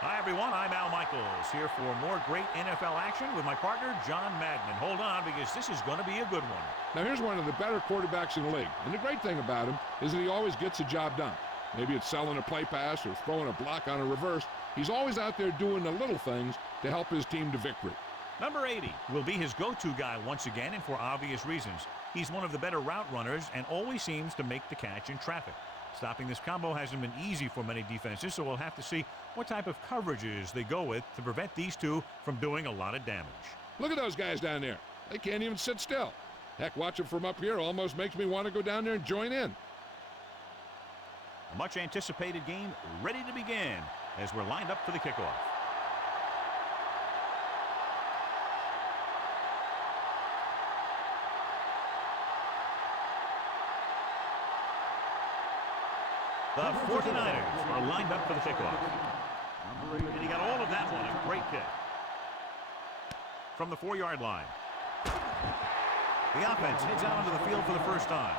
Hi, everyone. I'm Al Michaels here for more great NFL action with my partner, John Madden. Hold on, because this is going to be a good one. Now, here's one of the better quarterbacks in the league. And the great thing about him is that he always gets the job done. Maybe it's selling a play pass or throwing a block on a reverse. He's always out there doing the little things to help his team to victory. Number 80 will be his go-to guy once again, and for obvious reasons. He's one of the better route runners and always seems to make the catch in traffic. Stopping this combo hasn't been easy for many defenses, so we'll have to see what type of coverages they go with to prevent these two from doing a lot of damage. Look at those guys down there. They can't even sit still. Heck, watching from up here almost makes me want to go down there and join in. A much-anticipated game ready to begin as we're lined up for the kickoff. The 49ers are lined up for the kickoff. And he got all of that one. A great kick. From the 4-yard line. The offense heads out onto the field for the first time.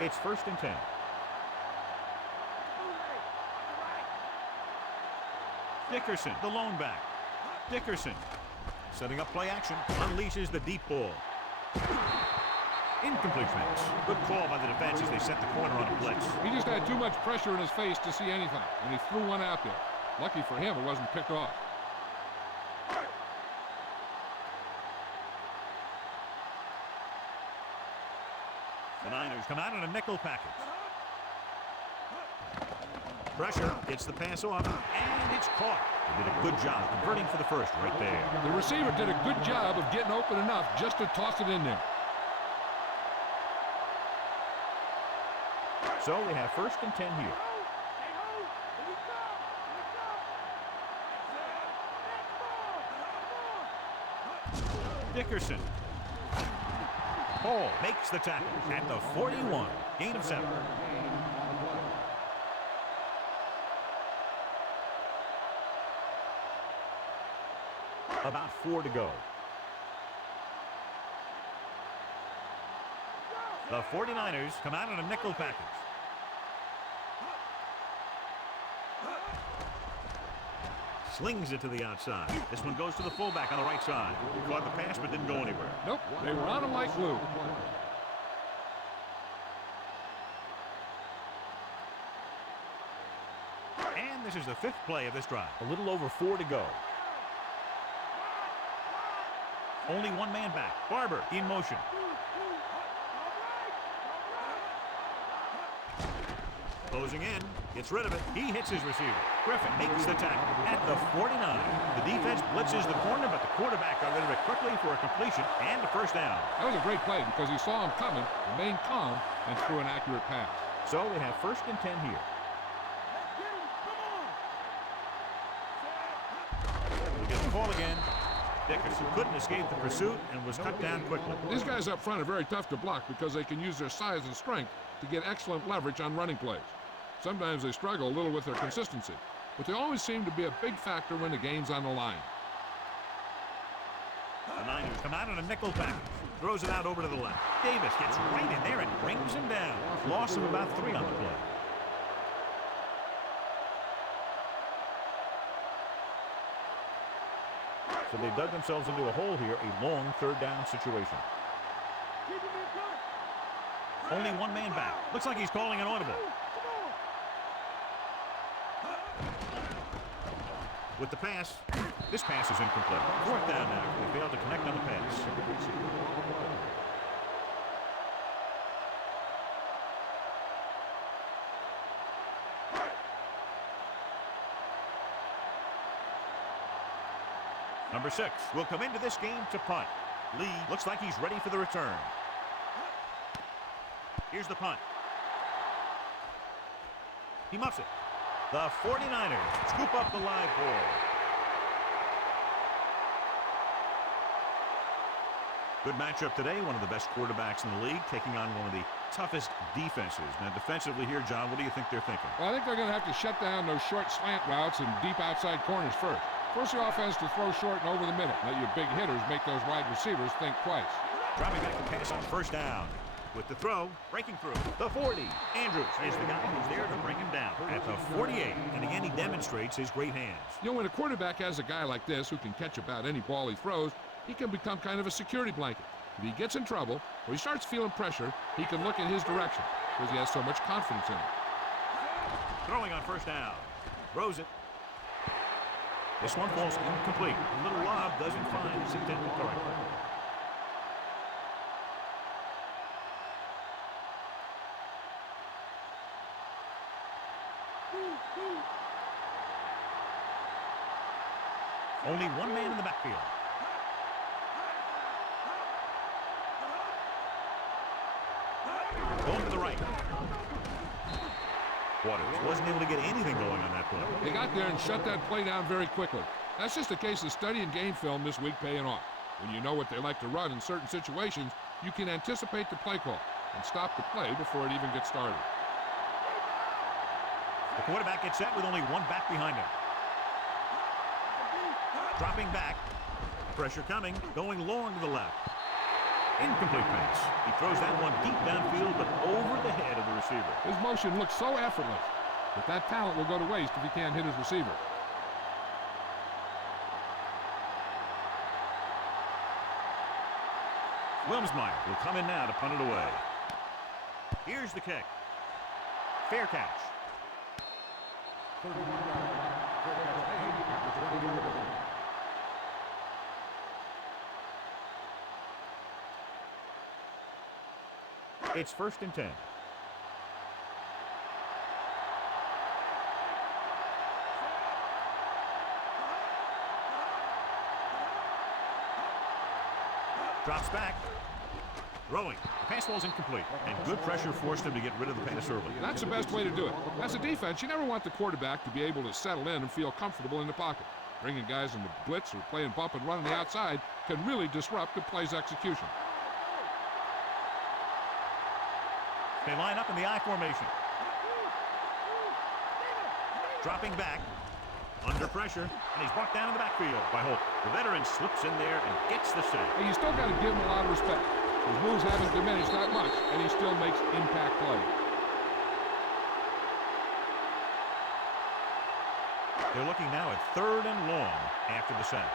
It's 1st and 10. Dickerson, the lone back. Dickerson. Setting up play action, unleashes the deep ball. Incomplete pass. Good call by the defense as they set the corner on a blitz. He just had too much pressure in his face to see anything, and he threw one out there. Lucky for him, it wasn't picked off. The Niners come out in a nickel package. Pressure, gets the pass off, and it's caught. They did a good job converting for the first right there. The receiver did a good job of getting open enough just to toss it in there. So we have 1st and 10 here. Dickerson. Hall makes the tackle at the 41. Gain of 7. About 4 to go. The 49ers come out in a nickel package. Slings it to the outside. This one goes to the fullback on the right side. He caught the pass but didn't go anywhere. Nope, they were on him like glue. And this is the 5th play of this drive. A little over 4 to go. Only one man back. Barber in motion. Closing in. Gets rid of it. He hits his receiver. Griffin makes the tackle at the 49. The defense blitzes the corner, but the quarterback got rid of it quickly for a completion and a first down. That was a great play because he saw him coming, remained calm, and threw an accurate pass. So we have 1st and 10 here. We get the call again. Dickerson couldn't escape the pursuit and was cut down quickly. These guys up front are very tough to block because they can use their size and strength to get excellent leverage on running plays. Sometimes they struggle a little with their consistency, but they always seem to be a big factor when the game's on the line. The Niners come out in a nickel package. Throws it out over to the left. Davis gets right in there and brings him down. Loss of about 3 on the play. So they dug themselves into a hole here, a long 3rd down situation. Only one man back. Looks like he's calling an audible. With the pass, this pass is incomplete. 4th down now. They failed to connect on the pass. Number 6 will come into this game to punt. Lee looks like he's ready for the return. Here's the punt. He muffs it. The 49ers scoop up the live ball. Good matchup today. One of the best quarterbacks in the league taking on one of the toughest defenses. Now defensively here, John, what do you think they're thinking? Well, I think they're going to have to shut down those short slant routes and deep outside corners first. Force the offense to throw short and over the middle. Let your big hitters make those wide receivers think twice. Dropping back to pass on 1st down. With the throw, breaking through the 40. Andrews is the guy who's there to bring him down at the 48. And again, he demonstrates his great hands. You know, when a quarterback has a guy like this who can catch about any ball he throws, he can become kind of a security blanket. If he gets in trouble or he starts feeling pressure, he can look in his direction because he has so much confidence in him. Throwing on first down. Throws it. This one falls incomplete. The little lob doesn't find its intended target. Only one man in the backfield. Going to the right. Waters wasn't able to get anything going on that play. They got there and shut that play down very quickly. That's just a case of studying game film this week paying off. When you know what they like to run in certain situations, you can anticipate the play call and stop the play before it even gets started. The quarterback gets set with only one back behind him. Dropping back. Pressure coming. Going long to the left. Incomplete pass. He throws that one deep downfield, but over the head of the receiver. His motion looks so effortless, but that talent will go to waste if he can't hit his receiver. Wilmsmeyer will come in now to punt it away. Here's the kick. Fair catch. It's 1st and 10. Drops back. Throwing. The pass ball's incomplete. And good pressure forced him to get rid of the pass early. That's the best way to do it. As a defense, you never want the quarterback to be able to settle in and feel comfortable in the pocket. Bringing guys into blitz or playing bump and run on the outside can really disrupt the play's execution. They line up in the I formation. Dropping back. Under pressure. And he's brought down in the backfield by Holt. The veteran slips in there and gets the sack. Hey, you still got to give him a lot of respect. His moves haven't diminished that much, and he still makes impact plays. They're looking now at 3rd and long after the sack.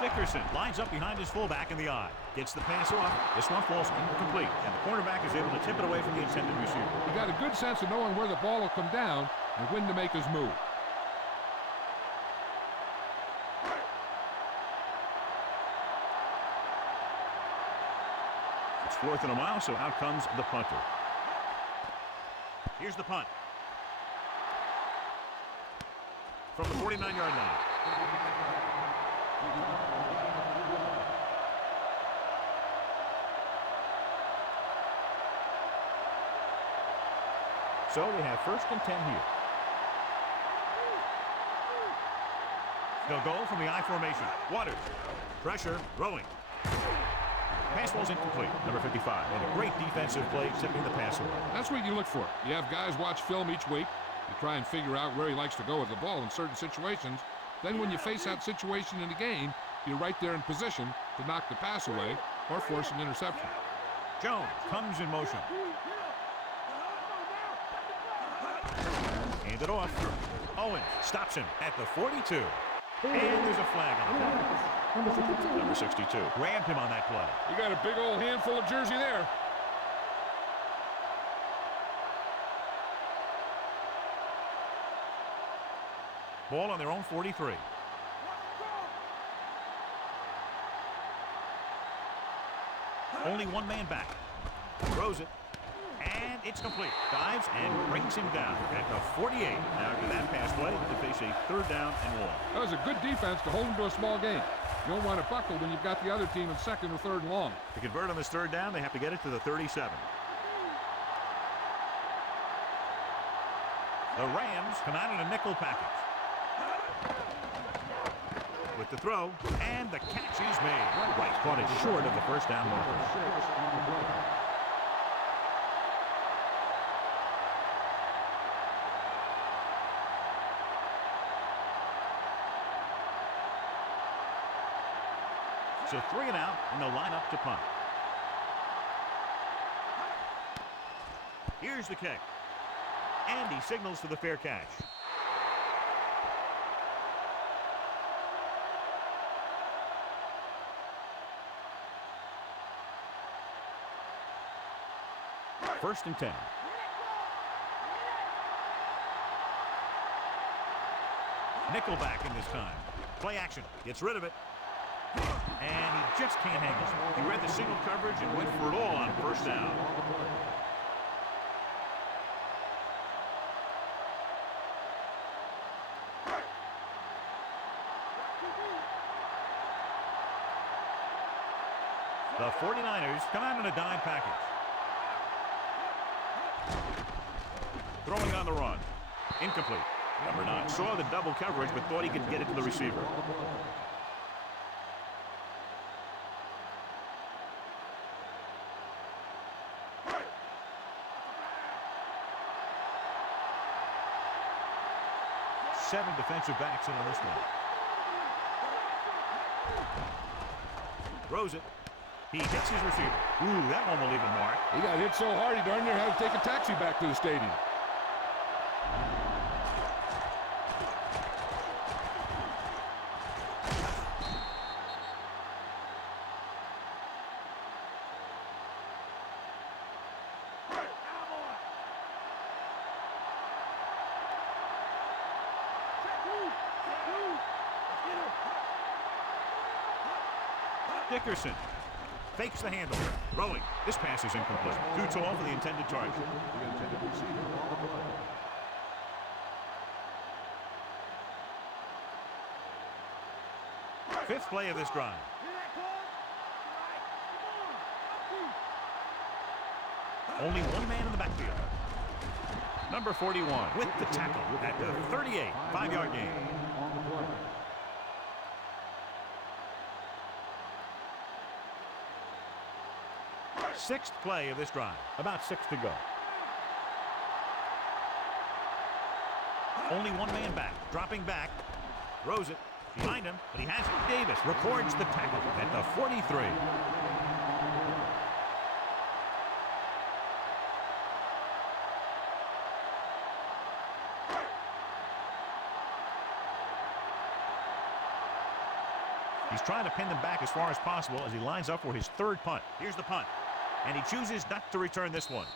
Dickerson lines up behind his fullback in the I. Gets the pass off. This one falls incomplete, and the cornerback is able to tip it away from the intended receiver. He got a good sense of knowing where the ball will come down and when to make his move. It's 4th and a mile, so out comes the punter. Here's the punt. From the 49-yard line. So we have 1st and 10 here. They'll go from the I formation. Waters. Pressure. Throwing. Pass ball's incomplete. Number 55. And a great defensive play tipping the pass away. That's what you look for. You have guys watch film each week. You try and figure out where he likes to go with the ball in certain situations. Then when you face that situation in the game, you're right there in position to knock the pass away or force an interception. Jones comes in motion. Hand it off. Owens stops him at the 42. And there's a flag on it. Number 62. Grabbed him on that play. You got a big old handful of jersey there. Ball on their own 43. Only one man back. Throws it. And it's complete. Dives and brings him down at the 48. Now after that pass play, they face a 3rd down and long. That was a good defense to hold him to a small gain. You don't want to buckle when you've got the other team in 2nd or 3rd and long. To convert on this 3rd down, they have to get it to the 37. The Rams come out in a nickel package. With the throw, and the catch is made. Right, caught it short of the 1st down marker. So 3 and out, and they'll line up to punt. Here's the kick. And he signals for the fair catch. First and 10. Nickelback in this time. Play action. Gets rid of it. And he just can't hang it. He read the single coverage and went for it all on first down. The 49ers come out in a dime package. Throwing on the run. Incomplete. Number 9 saw the double coverage but thought he could get it to the receiver. Seven defensive backs in on this one. Throws it. He hits his receiver. Ooh, that one will leave a mark. He got hit so hard he darn near had to take a taxi back to the stadium. Dickerson fakes the handle. Throwing. This pass is incomplete. Too tall for the intended target. Fifth play of this drive. Only one man in the backfield. Number 41 with the tackle at the 38. 5-yard gain. Sixth play of this drive. About 6 to go. Only one man back. Dropping back. Throws it. Behind him, but he has it. Davis records the tackle at the 43. He's trying to pin them back as far as possible as he lines up for his third punt. Here's the punt. And he chooses not to return this one.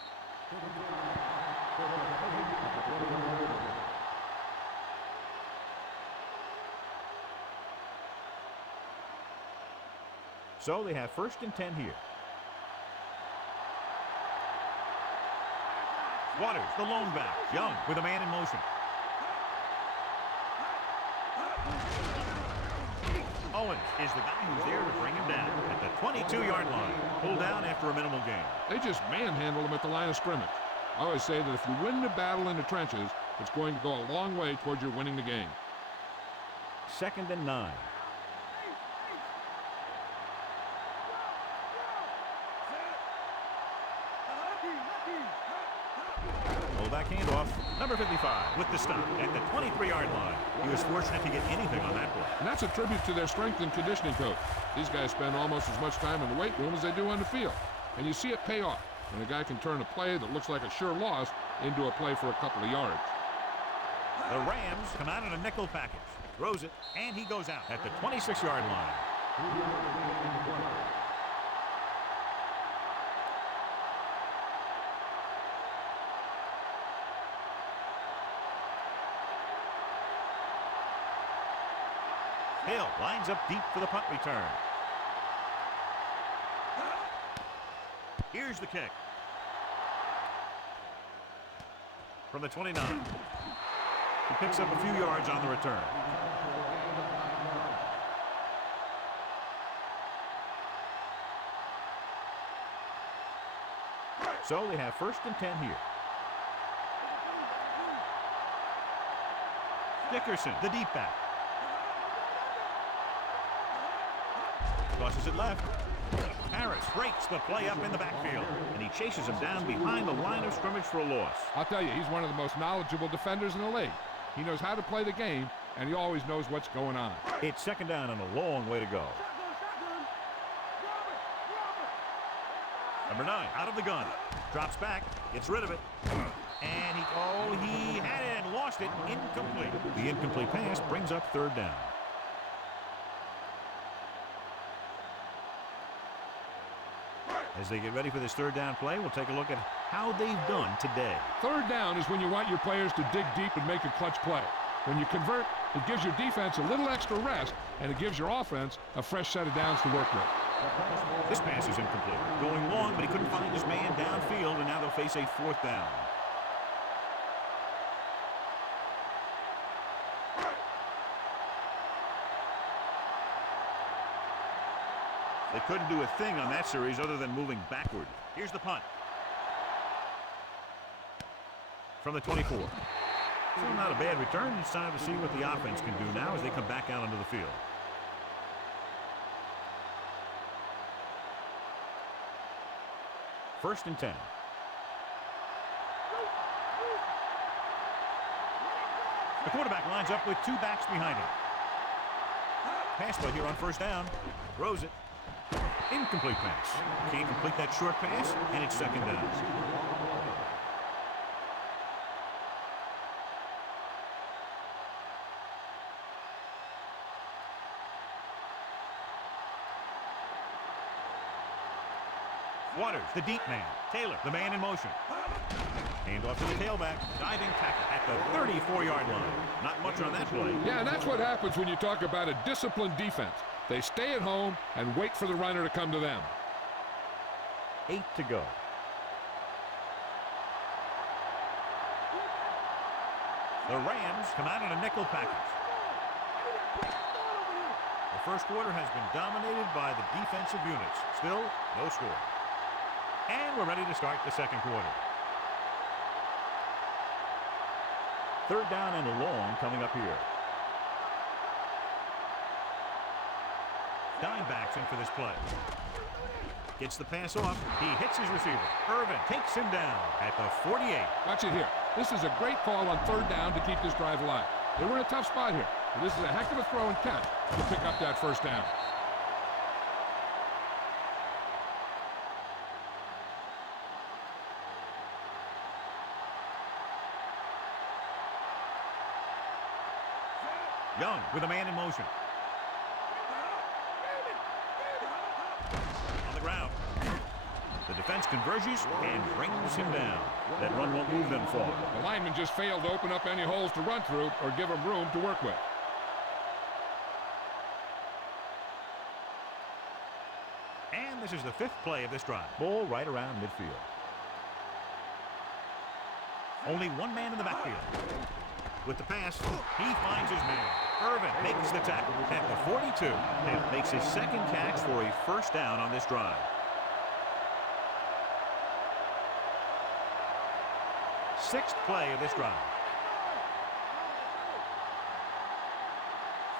So they have first and 10 here. Waters, the lone back. Young with a man in motion. Owens is the guy who's there to bring him down at the 22-yard line. Pulled down after a minimal gain. They just manhandle him at the line of scrimmage. I always say that if you win the battle in the trenches, it's going to go a long way towards your winning the game. Second and 9. Fullback handoff. Number 55 with the stop at the 23-yard line. He was fortunate to get anything on that play. And that's a tribute to their strength and conditioning coach. These guys spend almost as much time in the weight room as they do on the field. And you see it pay off when a guy can turn a play that looks like a sure loss into a play for a couple of yards. The Rams come out in a nickel package. Throws it, and he goes out at the 26-yard line. Hill lines up deep for the punt return. Here's the kick. From the 29. He picks up a few yards on the return. So they have first and 10 here. Dickerson, the deep back. Tosses it left. Harris breaks the play up in the backfield, and he chases him down behind the line of scrimmage for a loss. I'll tell you, he's one of the most knowledgeable defenders in the league. He knows how to play the game, and he always knows what's going on. It's second down and a long way to go. Number 9 out of the gun. Drops back. Gets rid of it. And he had it and lost it. Incomplete. The incomplete pass brings up third down. As they get ready for this third down play, we'll take a look at how they've done today. Third down is when you want your players to dig deep and make a clutch play. When you convert, it gives your defense a little extra rest, and it gives your offense a fresh set of downs to work with. This pass is incomplete. Going long, but he couldn't find his man downfield, and now they'll face a fourth down. They couldn't do a thing on that series other than moving backward. Here's the punt. From the 24. So not a bad return. It's time to see what the offense can do now as they come back out onto the field. First and 10. The quarterback lines up with two backs behind him. Pass play here on first down. Throws it. Incomplete pass. Can't complete that short pass, and it's second down. Waters, the deep man. Taylor, the man in motion. Hand off to the tailback. Diving tackle at the 34-yard line. Not much on that play. Yeah, that's what happens when you talk about a disciplined defense. They stay at home and wait for the runner to come to them. 8 to go. The Rams come out in a nickel package. The first quarter has been dominated by the defensive units. Still, no score. And we're ready to start the second quarter. Third down and long coming up here. Dime backs in for this play. Gets the pass off. He hits his receiver. Irvin takes him down at the 48. Watch it here. This is a great call on third down to keep this drive alive. They were in a tough spot here, but this is a heck of a throw and catch to pick up that first down. Young with a man in motion. On the ground. The defense converges and brings him down. That run won't move them far. The lineman just failed to open up any holes to run through or give him room to work with. And this is the fifth play of this drive. Ball right around midfield. Only one man in the backfield. With the pass, he finds his man. Irvin makes the tackle at the 42 and makes his second catch for a first down on this drive. Sixth play of this drive.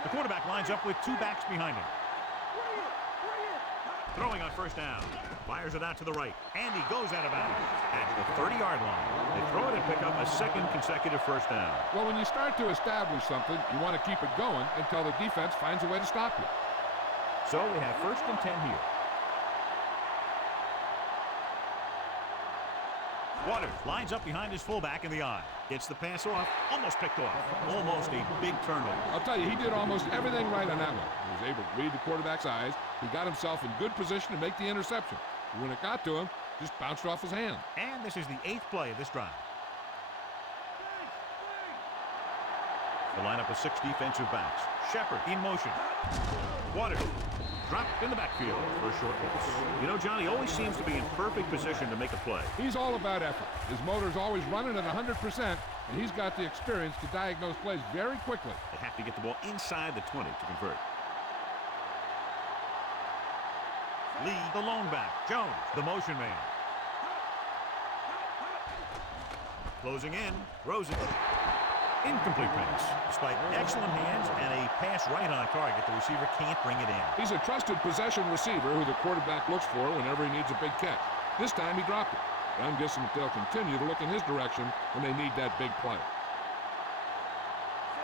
The quarterback lines up with two backs behind him. Throwing on first down. Fires it out to the right. And he goes out of bounds at the 30-yard line. They throw it and pick up a second consecutive first down. Well, when you start to establish something, you want to keep it going until the defense finds a way to stop you. So we have first and 10 here. Waters lines up behind his fullback in the eye. Gets the pass off. Almost picked off. Almost a big turnover. I'll tell you, he did almost everything right on that one. He was able to read the quarterback's eyes. He got himself in good position to make the interception. When it got to him, just bounced off his hand. And this is the eighth play of this drive. The lineup of six defensive backs. Shepard in motion. Waters dropped in the backfield for a short pass. You know, Johnny always seems to be in perfect position to make a play. He's all about effort. His motor's always running at 100%, and he's got the experience to diagnose plays very quickly. They have to get the ball inside the 20 to convert. Lee, the lone back. Jones, the motion man. Closing in, throws it. Incomplete pass. Despite excellent hands and a pass right on target, the receiver can't bring it in. He's a trusted possession receiver who the quarterback looks for whenever he needs a big catch. This time he dropped it. But I'm guessing that they'll continue to look in his direction when they need that big play.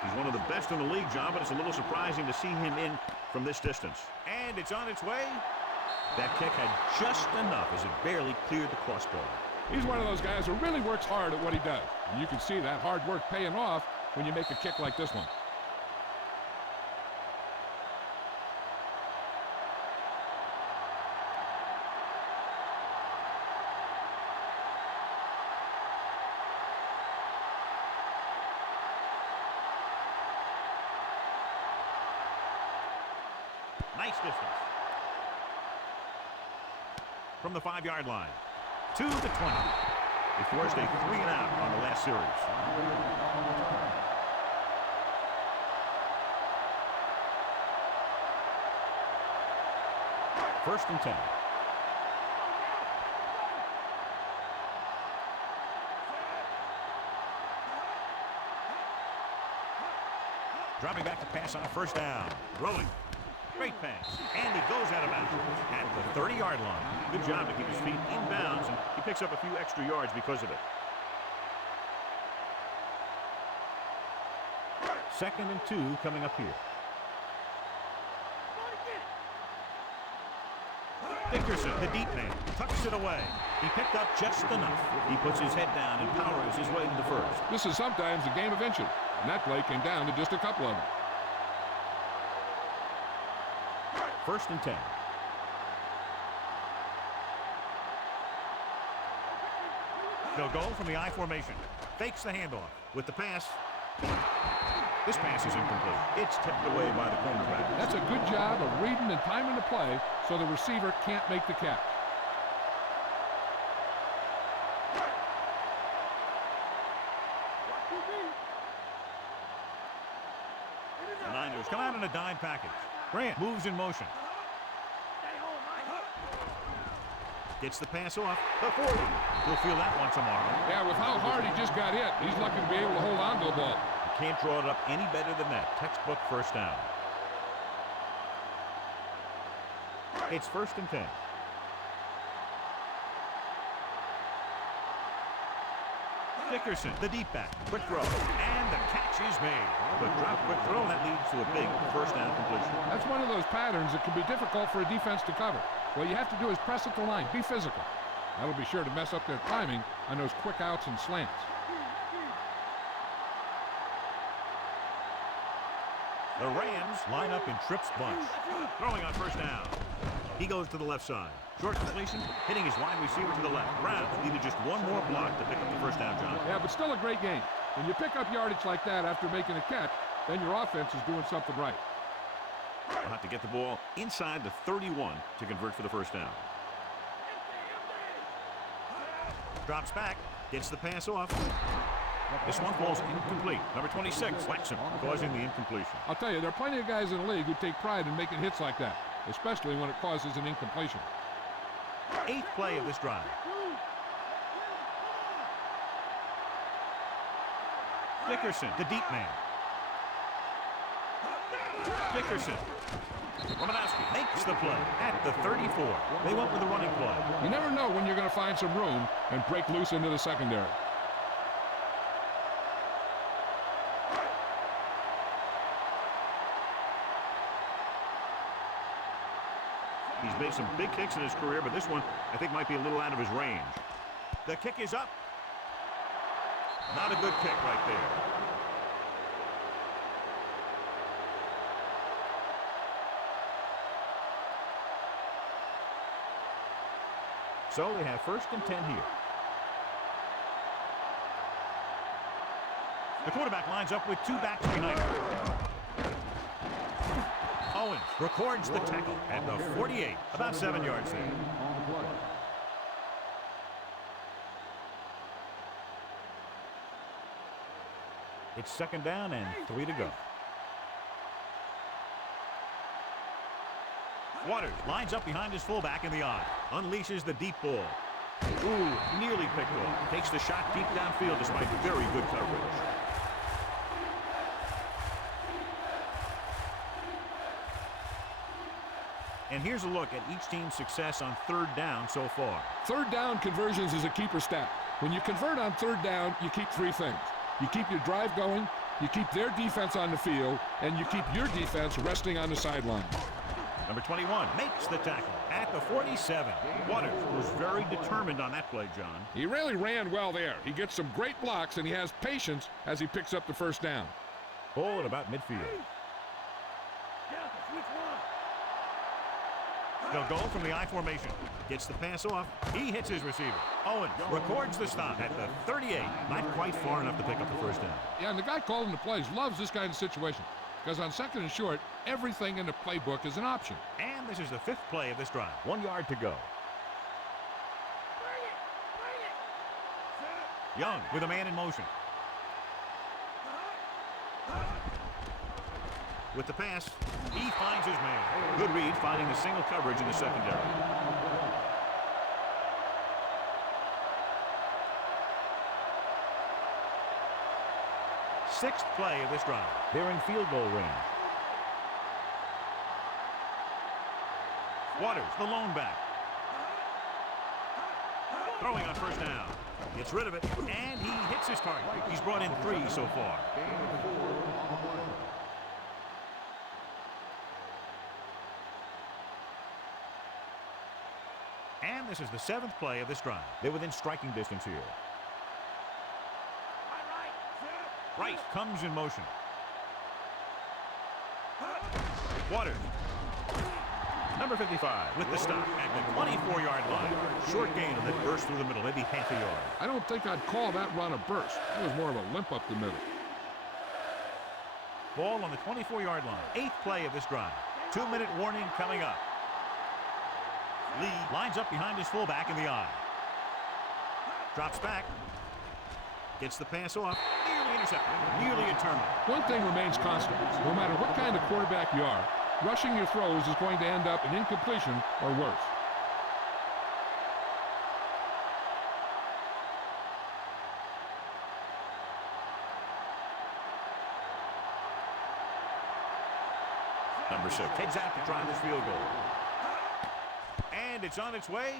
He's one of the best in the league, John, but it's a little surprising to see him in from this distance. And it's on its way. That kick had just enough as it barely cleared the crossbar. He's one of those guys who really works hard at what he does. And you can see that hard work paying off when you make a kick like this one. Nice distance. From the 5-yard line to the 20. They forced a 3-and-out on the last series. First and 10. Dropping back to pass on a first down. Rolling. Great pass. And he goes out of bounds at the 30-yard line. Good job to keep his feet in bounds, and he picks up a few extra yards because of it. Second and 2 coming up here. Dickerson, the deep man, tucks it away. He picked up just enough. He puts his head down and powers his way to the first. This is sometimes a game of inches, and that play came down to just a couple of them. First and 10. They'll go from the I formation. Fakes the handoff with the pass. This pass is incomplete. It's tipped away by the cornerback. That's a good job of reading and timing the play so the receiver can't make the catch. The Niners come out in a dime package. Grant moves in motion. Gets the pass off. The 40. He'll feel that one tomorrow. Yeah, with how hard he just got hit, he's lucky to be able to hold on to the ball. Can't draw it up any better than that. Textbook first down. It's first and 10. Dickerson, the deep back. Quick throw. And the catch is made. The drop quick throw, that leads to a big first down completion. That's one of those patterns that can be difficult for a defense to cover. What you have to do is press at the line. Be physical. That'll be sure to mess up their timing on those quick outs and slants. The Rams line up in trips bunch. Throwing on first down. He goes to the left side. Short completion, hitting his wide receiver to the left. Browns needed just one more block to pick up the first down, John. Yeah, but still a great game. When you pick up yardage like that after making a catch, then your offense is doing something right. They'll have to get the ball inside the 31 to convert for the first down. Drops back, gets the pass off. This one falls incomplete. Number 26, Waxham, causing the incompletion. I'll tell you, there are plenty of guys in the league who take pride in making hits like that, especially when it causes an incompletion. 8th play of this drive. Dickerson, the deep man. Dickerson. Romanowski makes the play at the 34. They went with the running play. You never know when you're going to find some room and break loose into the secondary. He's made some big kicks in his career, but this one, I think, might be a little out of his range. The kick is up. Not a good kick right there. So they have first and 10 here. The quarterback lines up with 2 backs behind him. Owens records the tackle at the 48, about 7 yards there. It's second down and 3 to go. Waters lines up behind his fullback in the eye. Unleashes the deep ball. Ooh, nearly picked off. Takes the shot deep downfield despite very good coverage. And here's a look at each team's success on third down so far. Third down conversions is a keeper stat. When you convert on third down, you keep 3 things. You keep your drive going, you keep their defense on the field, and you keep your defense resting on the sideline. Number 21 makes the tackle at the 47. Waters was very determined on that play, John. He really ran well there. He gets some great blocks, and he has patience as he picks up the first down. Ball at about midfield. They'll go from the I formation. Gets the pass off. He hits his receiver. Owens records the stop at the 38. Not quite far enough to pick up the first down. Yeah, and the guy calling the plays loves this kind of situation because on second and short, everything in the playbook is an option. And this is the 5th play of this drive. 1 yard to go. Young with a man in motion. With the pass, he finds his man. Good read, finding the single coverage in the secondary. Sixth play of this drive. They're in field goal range. Waters, the lone back. Throwing on first down. Gets rid of it, and he hits his target. He's brought in 3 so far. And this is the 7th play of this drive. They're within striking distance here. Rice comes in motion. Waters. Number 55 with the stop at the 24-yard line. Short gain on that burst through the middle, maybe half a yard. I don't think I'd call that run a burst. It was more of a limp up the middle. Ball on the 24-yard line. 8th play of this drive. 2-minute warning coming up. Lee lines up behind his fullback in the I. Drops back. Gets the pass off. Nearly intercepted. Nearly a turnover. One thing remains constant. No matter what kind of quarterback you are, rushing your throws is going to end up in incompletion or worse. Number 6 heads out to try this field goal. And it's on its way.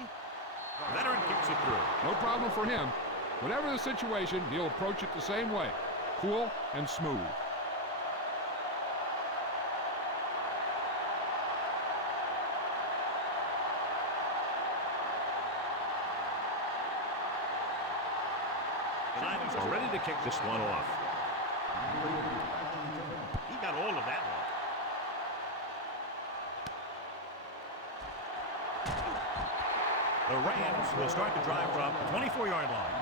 Veteran kicks it through. No problem for him. Whatever the situation, he'll approach it the same way. Cool and smooth. The Niners are ready to kick this one off. He got all of that one. The Rams will start the drive from the 24-yard line.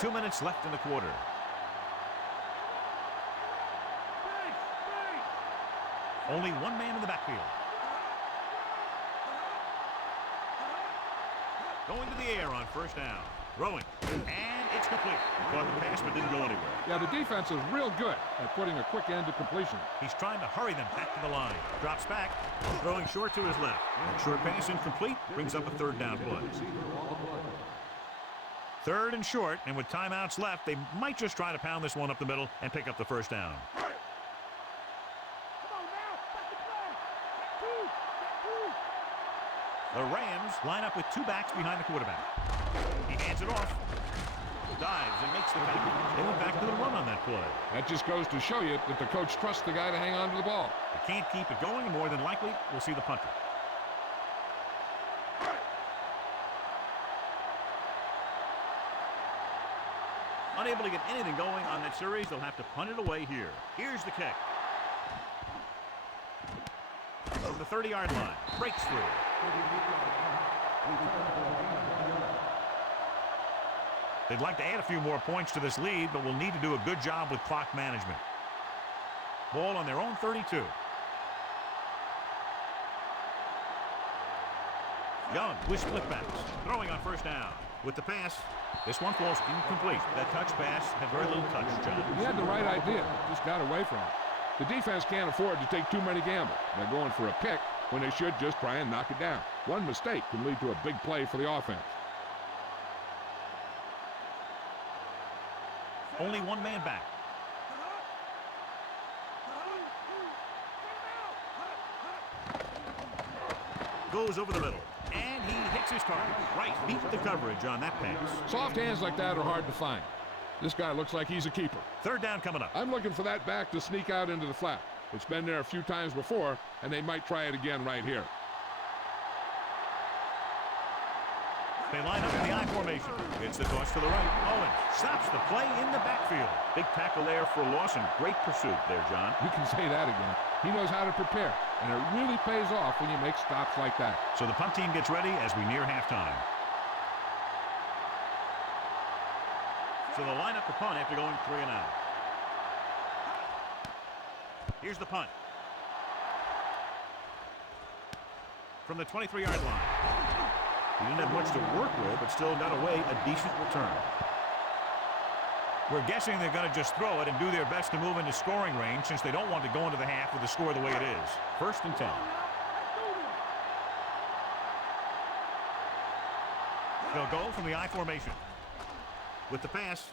Two minutes left in the quarter. Only one man in the backfield. Going to the air on first down. Throwing. And it's complete. Caught the pass but didn't go anywhere. Yeah, the defense is real good at putting a quick end to completion. He's trying to hurry them back to the line. Drops back. Throwing short to his left. That short pass incomplete. Brings up a 3rd down play. 3rd and short, and with timeouts left, they might just try to pound this one up the middle and pick up the first down. The Rams line up with 2 backs behind the quarterback. He hands it off. Dives and makes the tackle. They went back to the run on that play. That just goes to show you that the coach trusts the guy to hang on to the ball. They can't keep it going, and more than likely, we'll see the punter. Unable to get anything going on that series, they'll have to punt it away here. Here's the kick. From the 30-yard line. Breaks through. They'd like to add a few more points to this lead, but will need to do a good job with clock management. Ball on their own 32. Young with split backs. Throwing on first down. With the pass, this one falls incomplete. That touch pass had very little touch, John. He had the right idea. Just got away from it. The defense can't afford to take too many gambles. They're going for a pick when they should just try and knock it down. One mistake can lead to a big play for the offense. Only one man back. Goes over the middle. And he hits his target. Right, beat the coverage on that pass. Soft hands like that are hard to find. This guy looks like he's a keeper. Third down coming up. I'm looking for that back to sneak out into the flat. It's been there a few times before, and they might try it again right here. They line up in the I formation. It's the toss to the right. Owens stops the play in the backfield. Big tackle there for Lawson. Great pursuit there, John. You can say that again. He knows how to prepare, and it really pays off when you make stops like that. So the punt team gets ready as we near halftime. So they'll line up the punt after going 3 and out. Here's the punt. From the 23-yard line. He didn't have much to work with, but still got away a decent return. We're guessing they're going to just throw it and do their best to move into scoring range since they don't want to go into the half with the score the way it is. 1st and 10. They'll go from the I formation. With the pass.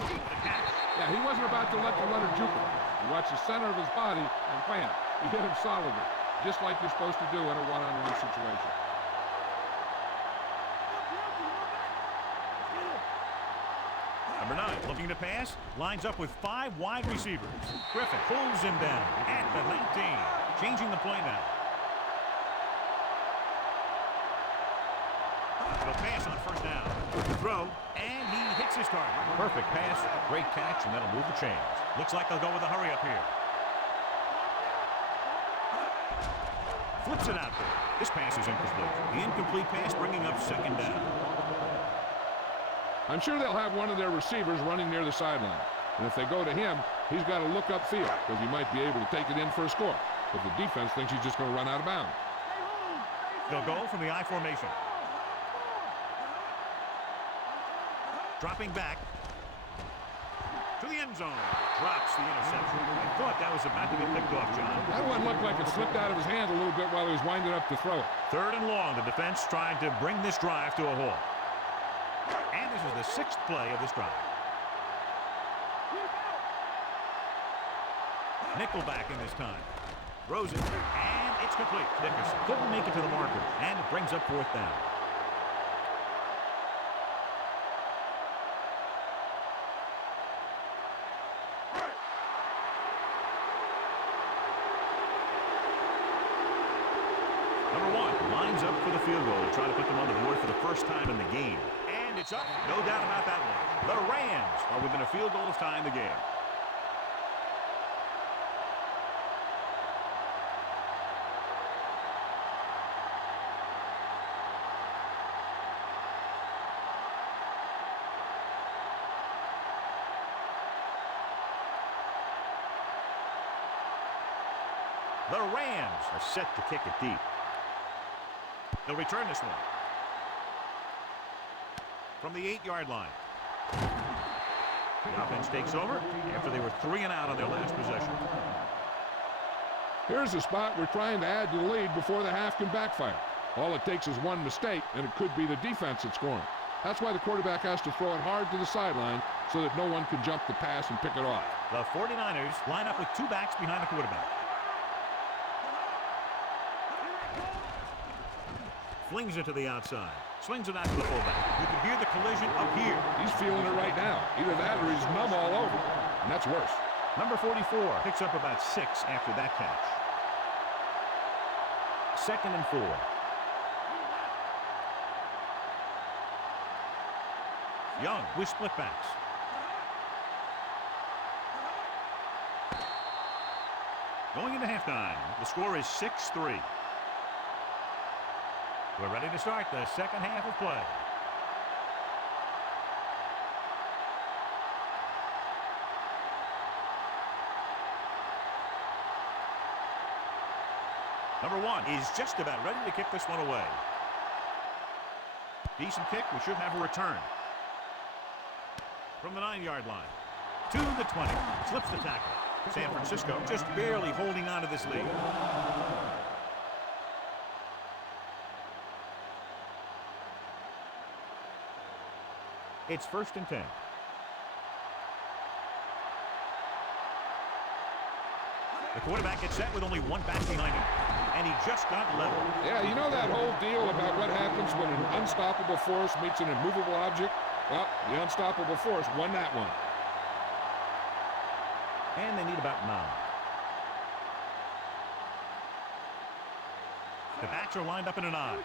Yeah, he wasn't about to let the runner juke him. He watched the center of his body and bam, he hit him solidly, just like you're supposed to do in a one-on-one situation. Number 9, looking to pass, lines up with 5 wide receivers. Griffin pulls him down at the 19, changing the play now. He'll pass on 1st down. Throw, and he hits his target. Perfect pass, great catch, and that'll move the chains. Looks like they'll go with a hurry up here. Flips it out there. This pass is incomplete. The incomplete pass bringing up 2nd down. I'm sure they'll have one of their receivers running near the sideline. And if they go to him, he's got to look upfield because he might be able to take it in for a score. But the defense thinks he's just going to run out of bounds. They'll go from the I formation. Dropping back to the end zone. Drops the interception. I thought that was about to be picked off, John. That one looked like it slipped out of his hand a little bit while he was winding up to throw it. 3rd and long. The defense trying to bring this drive to a halt. And this is the 6th play of this drive. Nickelback in this time. Throws it, and it's complete. Dickerson couldn't make it to the marker, and it brings up 4th down. Number 1 lines up for the field goal to try to put them on the board for the first time in the game. And it's up. No doubt about that one. The Rams are within a field goal of tying the game. The Rams are set to kick it deep. They'll return this one. From the 8-yard line. The offense takes over after they were 3 and out on their last possession. Here's a spot we're trying to add to the lead before the half can backfire. All it takes is one mistake, and it could be the defense that's scoring. That's why the quarterback has to throw it hard to the sideline so that no one can jump the pass and pick it off. The 49ers line up with 2 backs behind the quarterback. Flings it to the outside. Swings it out to the fullback. You can hear the collision up here. He's feeling it right now. Either that or he's numb all over. And that's worse. Number 44 picks up about 6 after that catch. 2nd and 4. Young with split backs. Going into halftime, the score is 6-3. We're ready to start the second half of play. Number 1 is just about ready to kick this one away. Decent kick. We should have a return. From the 9-yard line to the 20. Slips the tackle. San Francisco just barely holding on to this lead. It's 1st and 10. The quarterback gets set with only 1 back behind him. And he just got level. Yeah, you know that whole deal about what happens when an unstoppable force meets an immovable object? Well, the unstoppable force won that one. And they need about 9. The backs are lined up in an I.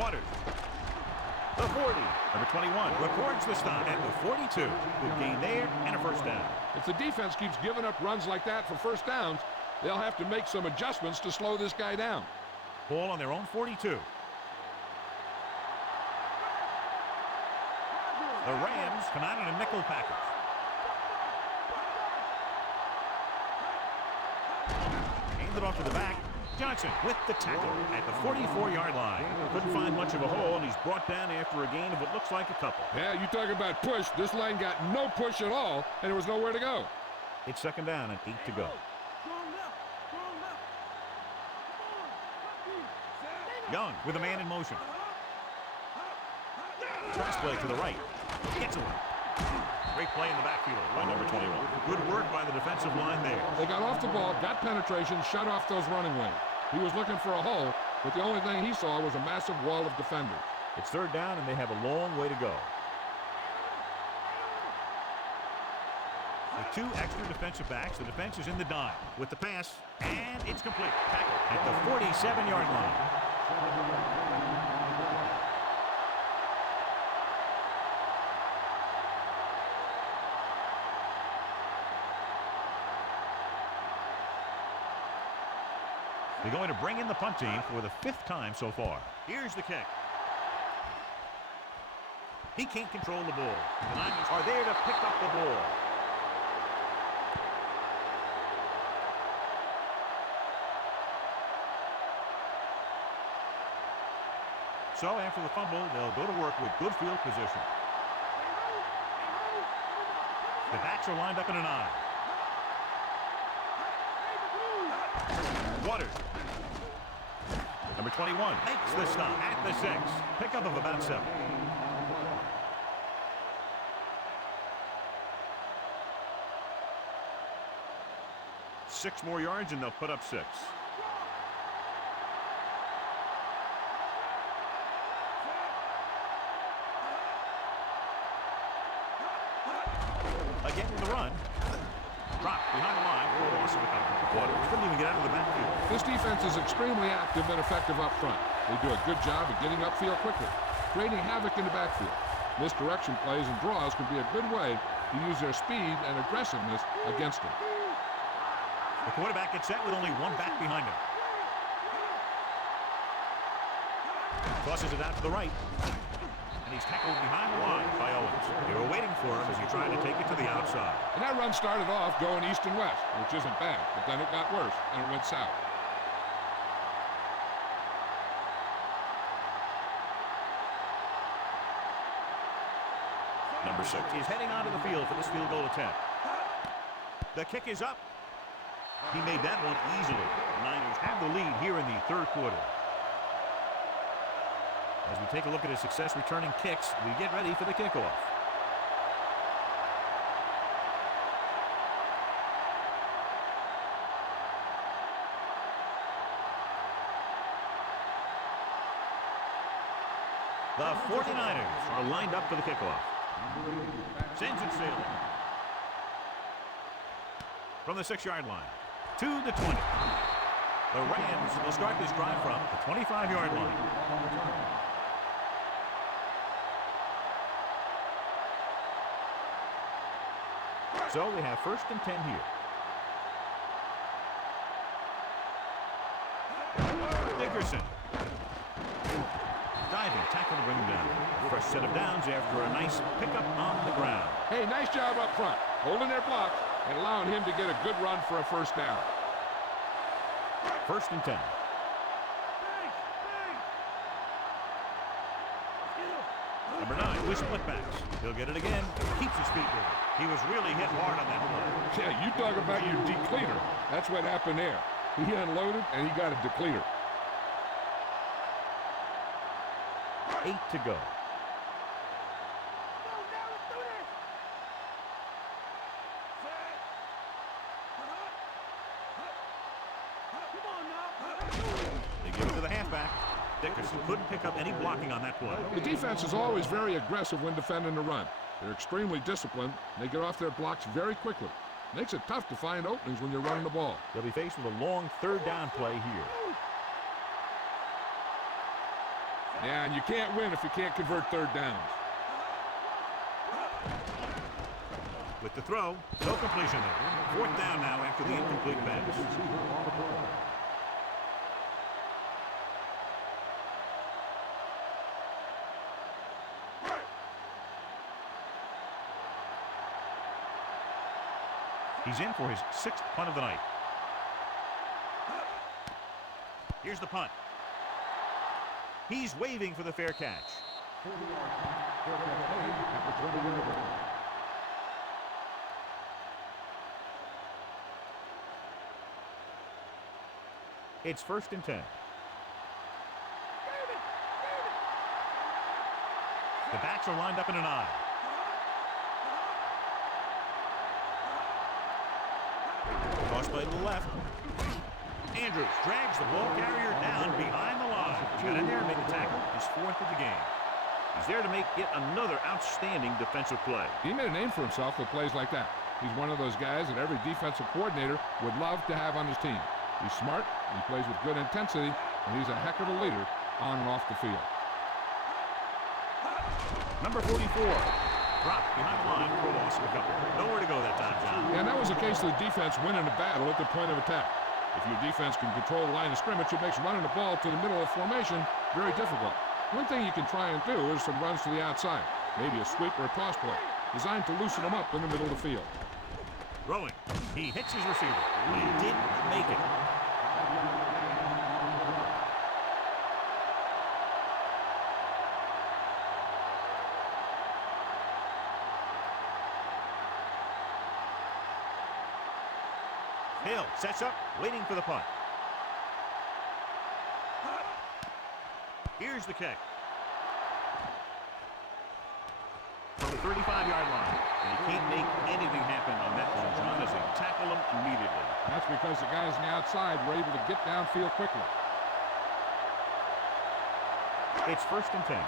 Waters. The 40. Number 21 records the stop at the 42. Good gain there and a first down. If the defense keeps giving up runs like that for first downs, they'll have to make some adjustments to slow this guy down. Ball on their own 42. The Rams come out in a nickel package. Handed off to the back. Johnson with the tackle at the 44-yard line. Couldn't find much of a hole, and he's brought down after a gain of what looks like a couple. Yeah, you talk about push. This line got no push at all, and there was nowhere to go. It's second down and 8 to go. Young with a man in motion. Pass play to the right. Gets away. Great play in the backfield by number 21. Good work by the defensive line there. They got off the ball, got penetration, shut off those running lanes. He was looking for a hole, but the only thing he saw was a massive wall of defenders. It's third down, and they have a long way to go. The 2 extra defensive backs. The defense is in the dime with the pass, and it's complete. Tackle at the 47-yard line. They're going to bring in the punt team for the 5th time so far. Here's the kick. He can't control the ball. The Niners are there to pick up the ball. So after the fumble, they'll go to work with good field position. The backs are lined up in an I. Waters. Number 21 makes the stop at the 6. Pickup of about 7. Six more yards and they'll put up 6. Again with the run. Drop behind the line for a loss of a couple. Waters couldn't even get out of the backfield. This defense is extremely active and effective up front. They do a good job of getting upfield quickly, creating havoc in the backfield. Misdirection plays and draws can be a good way to use their speed and aggressiveness against them. The quarterback gets set with only one back behind him. Tosses it out to the right. And he's tackled behind the line by Owens. They were waiting for him as he tried to take it to the outside. And that run started off going east and west, which isn't bad, but then it got worse and it went south. Number 6 is heading onto the field for this field goal attempt. The kick is up. He made that one easily. The Niners have the lead here in the 3rd quarter. As we take a look at his success returning kicks, we get ready for the kickoff. The 49ers are lined up for the kickoff. Sends it sailing. From the 6-yard line to the 20. The Rams will start this drive from the 25-yard line. So we have 1st and 10 here. Dickerson. Diving tackle to bring him down. Fresh set of downs after a nice pickup on the ground. Hey, nice job up front, holding their block and allowing him to get a good run for a first down. 1st and 10. Number 9 with split backs. He'll get it again. Keeps his feet moving. He was really hit hard on that one. Yeah, you talk about your depleter. That's what happened there. He unloaded and he got a depleter. 8 to go. They give it to the halfback. Dickerson couldn't pick up any blocking on that play. The defense is always very aggressive when defending the run. They're extremely disciplined. They get off their blocks very quickly. Makes it tough to find openings when you're running the ball. They'll be faced with a long third down play here. Yeah, and you can't win if you can't convert third downs. With the throw, no completion there. Fourth down now after the incomplete pass. He's in for his 6th punt of the night. Here's the punt. He's waving for the fair catch. It's 1st and 10. The backs are lined up in an I. Toss play to the left. Andrews drags the ball carrier down behind the line. He got in there and made the tackle. His 4th of the game. He's there to make yet another outstanding defensive play. He made a name for himself with plays like that. He's one of those guys that every defensive coordinator would love to have on his team. He's smart, he plays with good intensity, and he's a heck of a leader on and off the field. Number 44. Dropped behind the line for a loss of a couple. Nowhere to go that time, John. And that was a case of the defense winning a battle at the point of attack. If your defense can control the line of scrimmage, it makes running the ball to the middle of formation very difficult. One thing you can try and do is some runs to the outside, maybe a sweep or a toss play, designed to loosen them up in the middle of the field. Throwing. He hits his receiver. He didn't make it. Hill sets up, waiting for the punt. Here's the kick. From the 35-yard line. And he can't make anything happen on that one, John, as they tackle him immediately. That's because the guys on the outside were able to get downfield quickly. It's 1st and 10.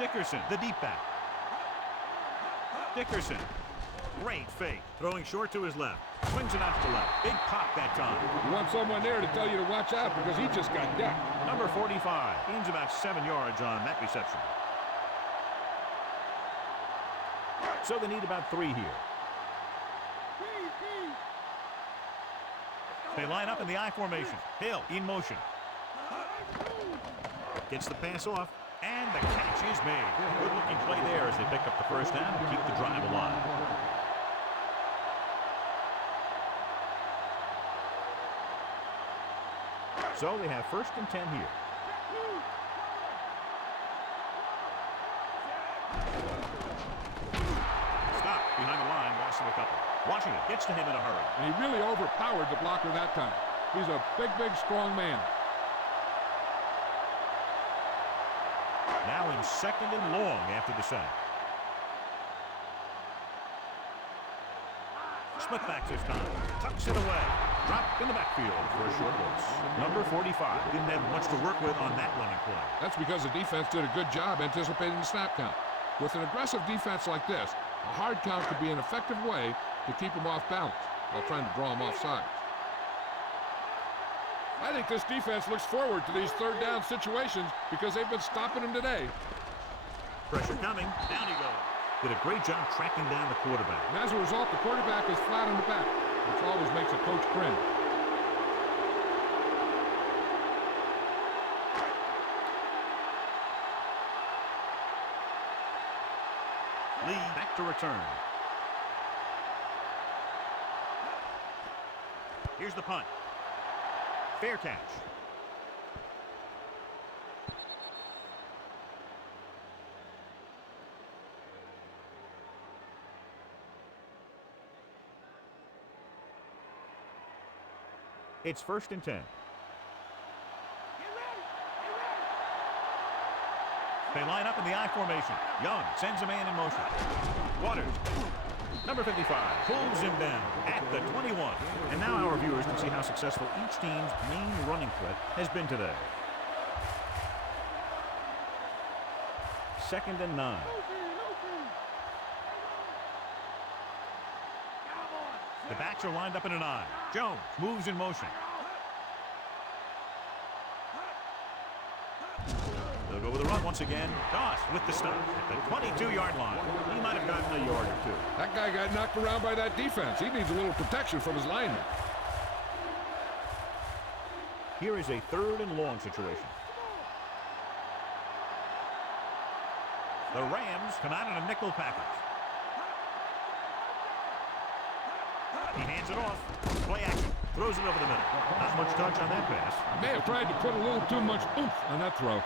Dickerson, the deep back. Dickerson, great fake. Throwing short to his left. Swings it out to the left. Big pop that time. You want someone there to tell you to watch out because he just got decked. Number 45 gains about 7 yards on that reception. So they need about 3 here. They line up in the I formation. Hill in motion. Gets the pass off. And the catch is made. Good-looking play there as they pick up the first down and keep the drive alive. So they have 1st and 10 here. Stop behind the line, loss of a couple. Washington gets to him in a hurry. And he really overpowered the blocker that time. He's a big, strong man. Now in 2nd and long after the sack. Smith backs this time. Tucks it away. Dropped in the backfield for a short loss. Number 45 didn't have much to work with on that running play. That's because the defense did a good job anticipating the snap count. With an aggressive defense like this, a hard count could be an effective way to keep them off balance while trying to draw them off sides. I think this defense looks forward to these third down situations because they've been stopping them today. Pressure coming. Down he goes. Did a great job tracking down the quarterback. And as a result, the quarterback is flat on the back, which always makes a coach grin. Lee back to return. Here's the punt. Fair catch. It's 1st and 10. They line up in the I formation. Young sends a man in motion. Waters Number 55 pulls him down at the 21. And now our viewers can see how successful each team's main running threat has been today. 2nd and 9. The backs are lined up in an I. Jones moves in motion. They'll go with a run once again. Doss with the stop at the 22-yard line. He might have gotten a yard or two. That guy got knocked around by that defense. He needs a little protection from his linemen. Here is a 3rd and long situation. The Rams come out in a nickel package. He hands it off. Play action. Throws it over the middle. Not much touch on that pass. May have tried to put a little too much oomph on that throw.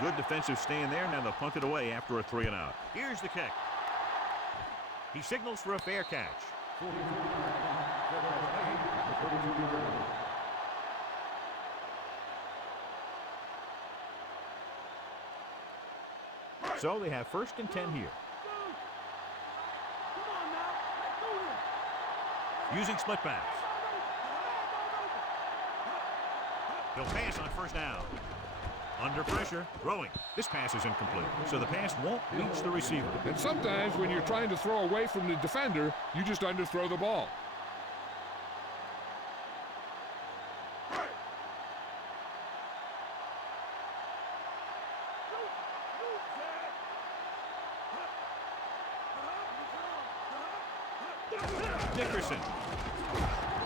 Good defensive stand there. Now they'll punt it away after a 3 and out. Here's the kick. He signals for a fair catch. So they have 1st and 10 here. Using split backs. He'll pass on 1st down. Under pressure, throwing. This pass is incomplete, so the pass won't reach the receiver. And sometimes when you're trying to throw away from the defender, you just underthrow the ball. Dickerson.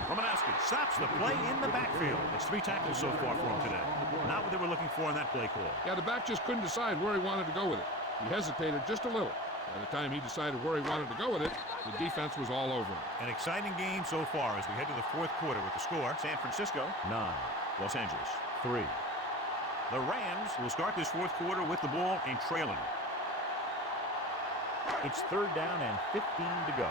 Romanowski stops the play in the backfield. It's 3 tackles so far for him today. Not what they were looking for in that play call. Yeah, the back just couldn't decide where he wanted to go with it. He hesitated just a little. By the time he decided where he wanted to go with it, the defense was all over him. An exciting game so far as we head to the 4th quarter with the score. San Francisco 9, Los Angeles 3. The Rams will start this 4th quarter with the ball and trailing. It's 3rd down and 15 to go.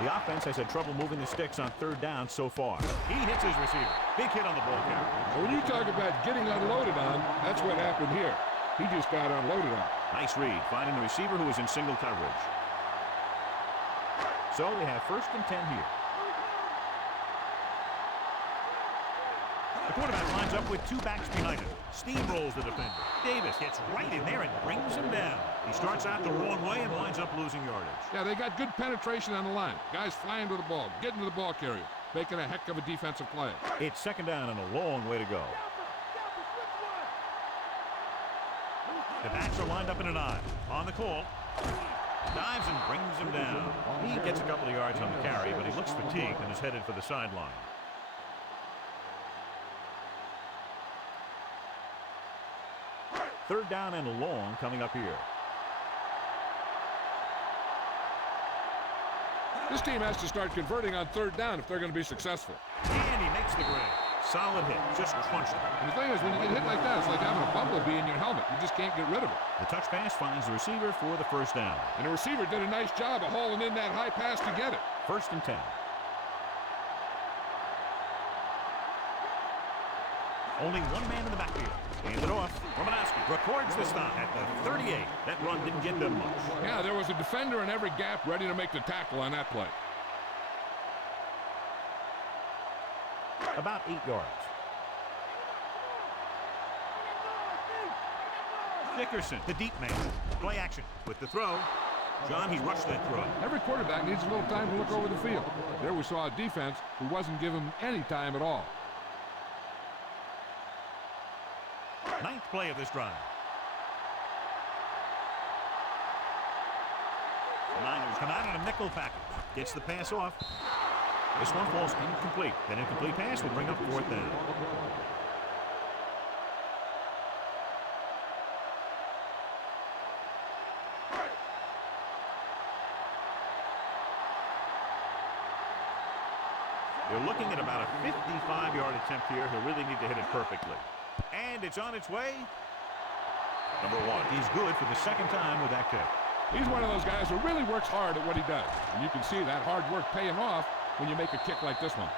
The offense has had trouble moving the sticks on 3rd down so far. He hits his receiver. Big hit on the ball carrier. When you talk about getting unloaded on, that's what happened here. He just got unloaded on. Nice read, finding the receiver who was in single coverage. So they have 1st and 10 here. The quarterback lines up with 2 backs behind him. Steamrolls the defender. Davis gets right in there and brings him down. He starts out the wrong way and winds up losing yardage. Yeah, they got good penetration on the line. Guys flying to the ball, getting to the ball carrier, making a heck of a defensive play. It's 2nd down and a long way to go. The backs are lined up in an I. On the call. Dives and brings him down. He gets a couple of yards on the carry, but he looks fatigued and is headed for the sideline. 3rd down and long coming up here. This team has to start converting on 3rd down if they're going to be successful. And he makes the grab. Solid hit. Just crunched it. And the thing is, when you get hit like that, it's like having a bumblebee in your helmet. You just can't get rid of it. The touch pass finds the receiver for the 1st down. And the receiver did a nice job of hauling in that high pass to get it. 1st and 10. Only 1 man in the backfield. Hand it off. Romanowski records the stop at the 38. That run didn't get them much. Yeah, there was a defender in every gap ready to make the tackle on that play. About 8 yards. Dickerson, the deep man. Play action with the throw. John, he rushed that throw. Every quarterback needs a little time to look over the field. There we saw a defense who wasn't given any time at all. 9th play of this drive. The Niners come out in a nickel package. Gets the pass off. This one falls incomplete. That incomplete pass will bring up 4th down. They're looking at about a 55-yard attempt here. He'll really need to hit it perfectly. And it's on its way. Number 1. He's good for the 2nd time with that kick. He's one of those guys who really works hard at what he does. And you can see that hard work paying off when you make a kick like this one.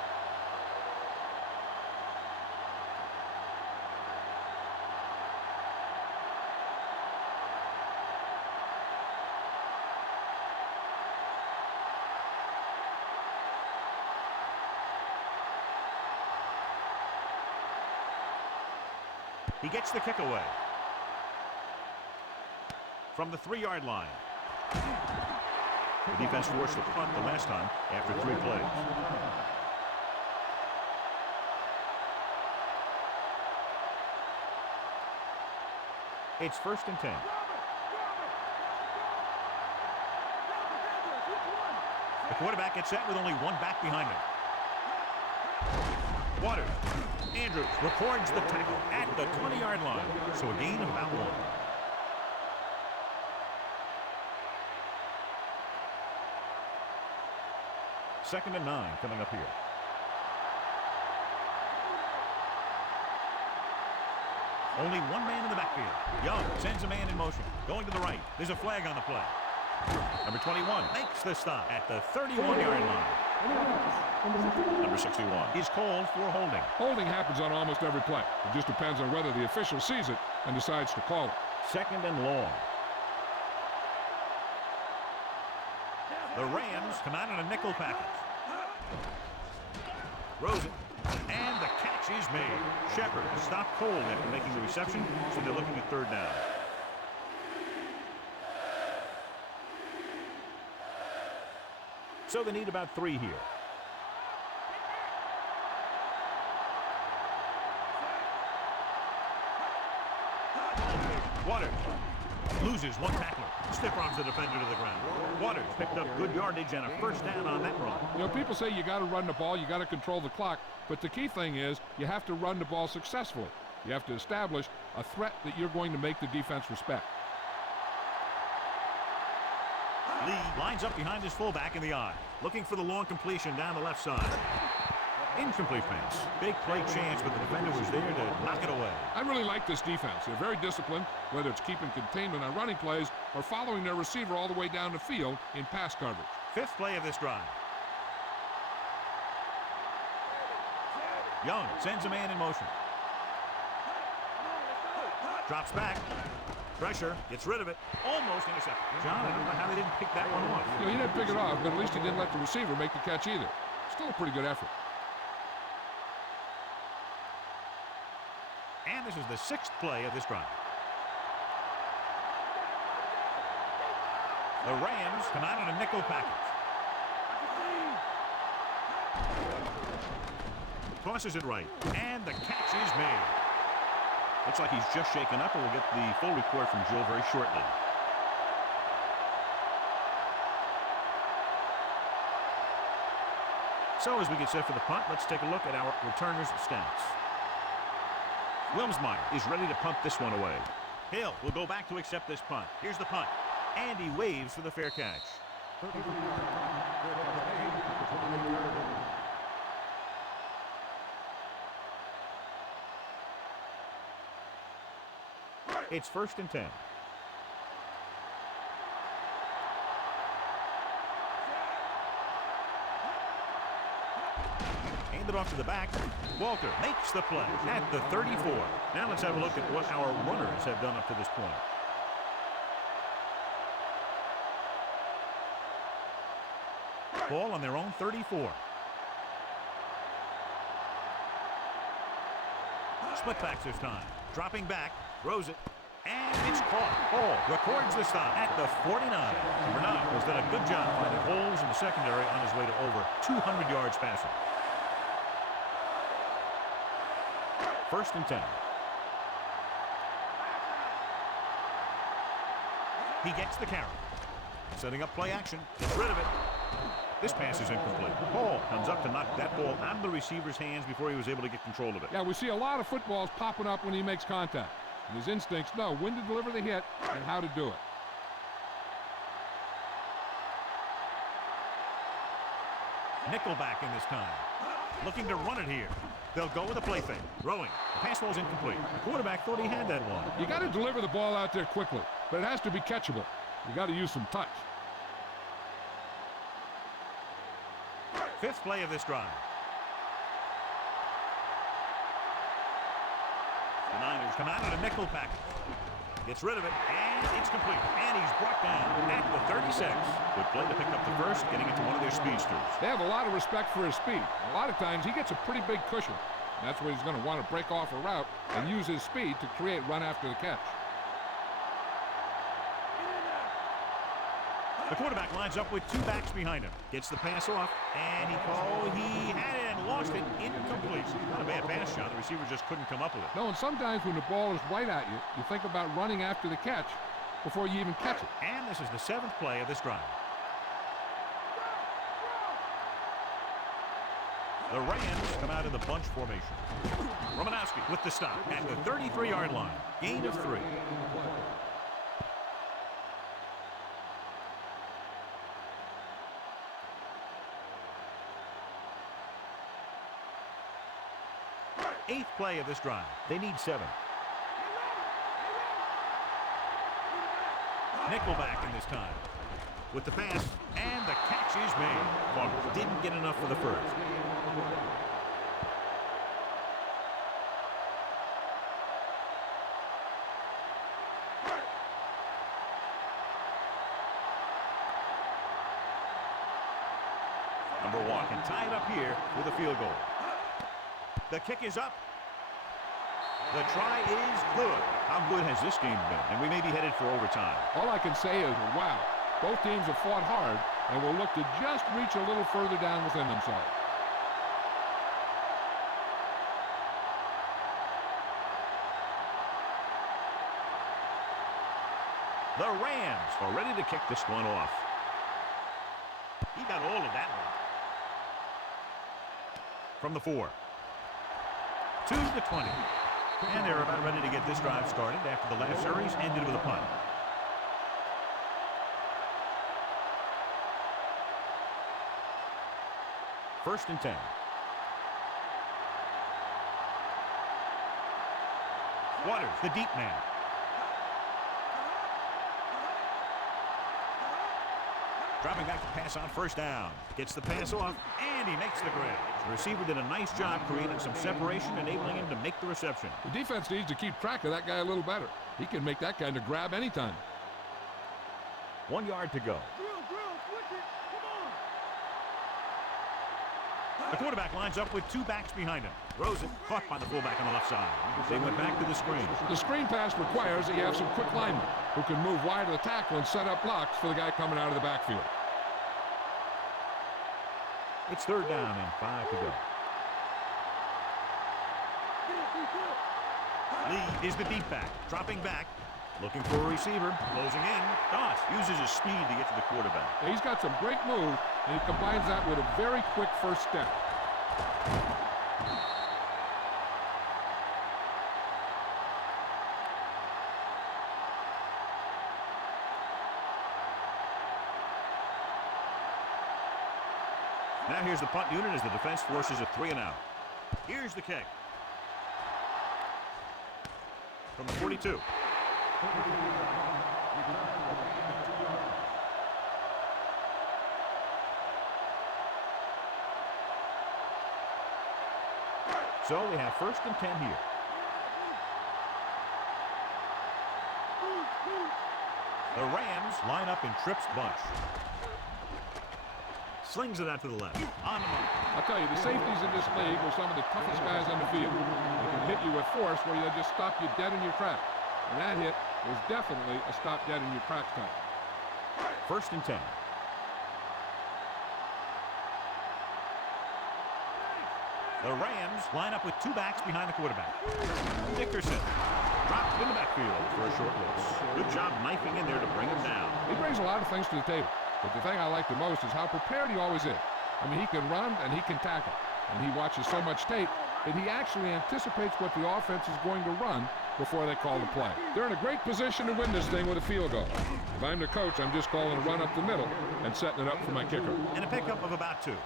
He gets the kick away. From the 3-yard line. The defense forced the punt the last time after 3 plays. It's 1st and 10. The quarterback gets set with only one back behind him. Waters. Andrews records the tackle at the 20-yard line. So a gain of about 1. Second and 9 coming up here. Only one man in the backfield. Young sends a man in motion. Going to the right. There's a flag on the play. Number 21 makes the stop at the 31-yard line. Number 61 is called for holding. Holding happens on almost every play. It just depends on whether the official sees it and decides to call it. Second and long. The Rams come out in a nickel package. Throws it. And the catch is made. Shepard stopped cold after making the reception, so they're looking at 3rd down. So they need about 3 here. Waters loses one tackler. Stiff arms the defender to the ground. Waters picked up good yardage and a 1st down on that run. You know, people say you got to run the ball, you got to control the clock, but the key thing is you have to run the ball successfully. You have to establish a threat that you're going to make the defense respect. Lee lines up behind his fullback in the eye, looking for the long completion down the left side. Incomplete pass. Big play chance, but the defender was there to knock it away. I really like this defense. They're very disciplined, whether it's keeping containment on running plays or following their receiver all the way down the field in pass coverage. 5th play of this drive. Young sends a man in motion. Drops back. Pressure, gets rid of it, almost intercepted. John, I don't know how they didn't pick that one off. You know, he didn't pick it off, but at least he didn't let the receiver make the catch either. Still a pretty good effort. And this is the 6th play of this drive. The Rams come out in a nickel package. Tosses it right, and the catch is made. Looks like he's just shaken up, and we'll get the full report from Joe very shortly. So as we get set for the punt, let's take a look at our returners' stats. Wilmsmeyer is ready to punt this one away. Hill will go back to accept this punt. Here's the punt. And he waves for the fair catch. It's 1st and 10. Handed off to the back. Walter makes the play at the 34. Now let's have a look at what our runners have done up to this point. Ball on their own 34. Split backs this time. Dropping back, throws it, and it's caught. Hall records the stop at the 49. Number 9 has done a good job finding holes in the secondary on his way to over 200 yards passing. 1st and 10. He gets the carry. Setting up play action. Gets rid of it. This pass is incomplete. Hall comes up to knock that ball out of the receiver's hands before he was able to get control of it. Yeah, we see a lot of footballs popping up when he makes contact. And his instincts know when to deliver the hit and how to do it. Nickelback in this time. Looking to run it here. They'll go with a play fake. Throwing. The pass ball's incomplete. The quarterback thought he had that one. You got to deliver the ball out there quickly, but it has to be catchable. You got to use some touch. Fifth play of this drive. The Niners come out in a nickel package. Gets rid of it, and it's complete. And he's brought down at the 36. Good play to pick up the first, getting it to one of their speedsters. They have a lot of respect for his speed. A lot of times he gets a pretty big cushion. That's where he's going to want to break off a route and use his speed to create run after the catch. The quarterback lines up with two backs behind him. Gets the pass off, and he had it and lost it. Incomplete. Not a bad pass, John. The receiver just couldn't come up with it. No, and sometimes when the ball is right at you, you think about running after the catch before you even catch it. And this is the seventh play of this drive. The Rams come out in the bunch formation. Romanowski with the stop at the 33-yard line. Gain of 3. Eighth play of this drive. They need 7. Nickelback in this time. With the pass, and the catch is made. Farmers didn't get enough for the first. Number 1 can tie it up here with a field goal. The kick is up. The try is good. How good has this game been? And we may be headed for overtime. All I can say is, wow. Both teams have fought hard and will look to just reach a little further down within themselves. The Rams are ready to kick this one off. He got all of that one. From the 4. To the 20. And they're about ready to get this drive started after the last series ended with a punt. First and 10. Waters, the deep man. Dropping back to pass on first down. Gets the pass off, and he makes the grab. The receiver did a nice job creating some separation, enabling him to make the reception. The defense needs to keep track of that guy a little better. He can make that kind of grab anytime. 1 yard to go. The quarterback lines up with two backs behind him. Throws it, caught by the fullback on the left side. They went back to the screen. The screen pass requires that you have some quick linemen who can move wide of the tackle and set up blocks for the guy coming out of the backfield. It's third down and 5 to go. Lee is the deep back, dropping back, looking for a receiver, closing in. Doss uses his speed to get to the quarterback. He's got some great move, and he combines that with a very quick first step. Now here's the punt unit as the defense forces a 3 and out. Here's the kick. From the 42. So we have first and 10 here. The Rams line up in trips bunch. Slings it out to the left. On the mark. I'll tell you, the safeties in this league are some of the toughest guys on the field. They can hit you with force where they'll just stop you dead in your tracks. And that hit was definitely a stop dead in your tracks type. First and 10. The Rams line up with two backs behind the quarterback. Dickerson dropped in the backfield for a short loss. Good job knifing in there to bring him down. He brings a lot of things to the table. But the thing I like the most is how prepared he always is. I mean, he can run and he can tackle. And he watches so much tape that he actually anticipates what the offense is going to run before they call the play. They're in a great position to win this thing with a field goal. If I'm the coach, I'm just calling a run up the middle and setting it up for my kicker. And a pickup of about 2.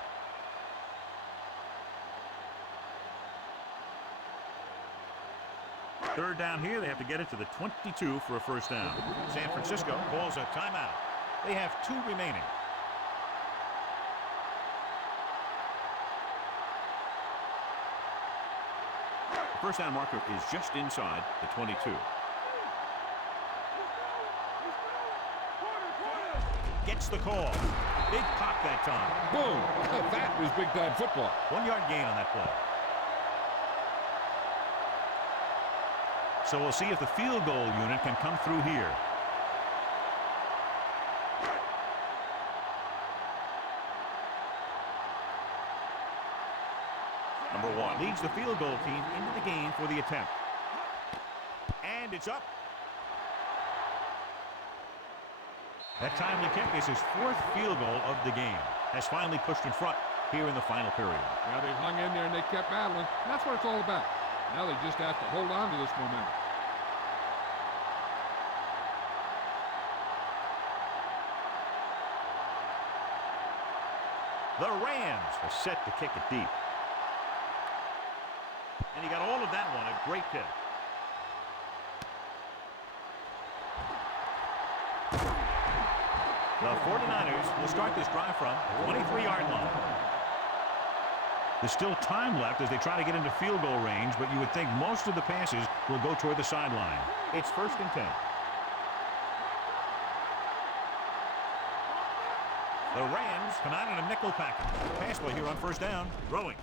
Third down here. They have to get it to the 22 for a first down. San Francisco calls a timeout. They have 2 remaining. The first down marker is just inside the 22. Gets the call. Big pop that time. Boom. That was big-time football. 1-yard gain on that play. So we'll see if the field goal unit can come through here. Number 1 leads the field goal team into the game for the attempt. And it's up. That timely kick is his 4th field goal of the game. Has finally pushed in front here in the final period. Yeah, they hung in there and they kept battling. That's what it's all about. Now they just have to hold on to this momentum. The Rams are set to kick it deep. And he got all of that one. A great kick. The 49ers will start this drive from the 23-yard line. There's still time left as they try to get into field goal range, but you would think most of the passes will go toward the sideline. It's 1st and 10. The Rams come out in a nickel package. Pass play here on first down. Throwing.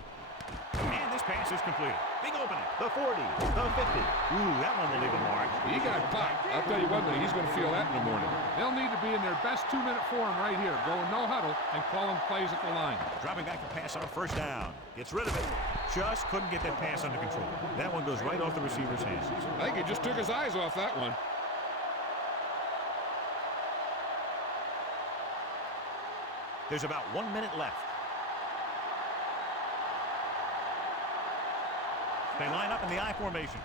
And this pass is completed. Big opening. The 40. The 50. Ooh, that one will leave a mark. He got popped. I'll tell you one thing, he's going to feel that in the morning. They'll need to be in their best 2-minute form right here, going no huddle and calling plays at the line. Dropping back to pass on first down. Gets rid of it. Just couldn't get that pass under control. That one goes right off the receiver's hands. I think he just took his eyes off that one. There's about 1 minute left. They line up in the I formation.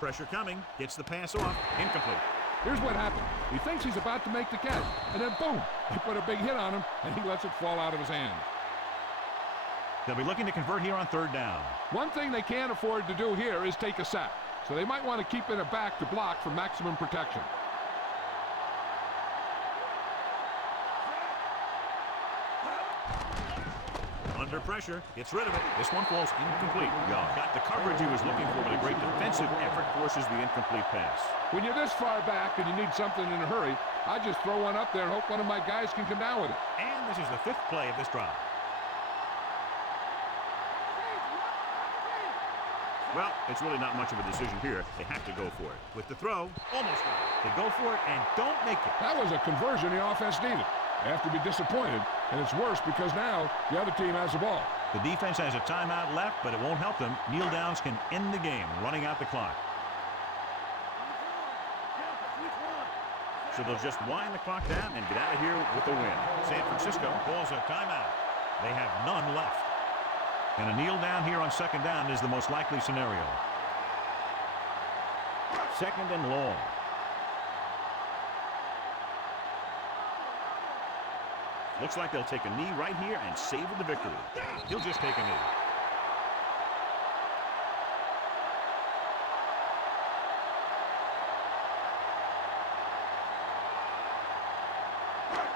Pressure coming. Gets the pass off. Incomplete. Here's what happened. He thinks he's about to make the catch, and then boom, they put a big hit on him, and he lets it fall out of his hands. They'll be looking to convert here on third down. One thing they can't afford to do here is take a sack, so they might want to keep in a back to block for maximum protection. Under pressure, gets rid of it. This one falls incomplete. Young got the coverage he was looking for, but a great defensive effort forces the incomplete pass. When you're this far back and you need something in a hurry, I just throw one up there and hope one of my guys can come down with it. And this is the 5th play of this drive. Well, it's really not much of a decision here. They have to go for it. With the throw, almost got it. They go for it and don't make it. That was a conversion the offense needed. They have to be disappointed, and it's worse because now the other team has the ball. The defense has a timeout left, but it won't help them. Kneel downs can end the game, running out the clock. So they'll just wind the clock down and get out of here with the win. San Francisco calls a timeout. They have none left. And a kneel down here on second down is the most likely scenario. 2nd and long. Looks like they'll take a knee right here and savor the victory. He'll just take a knee.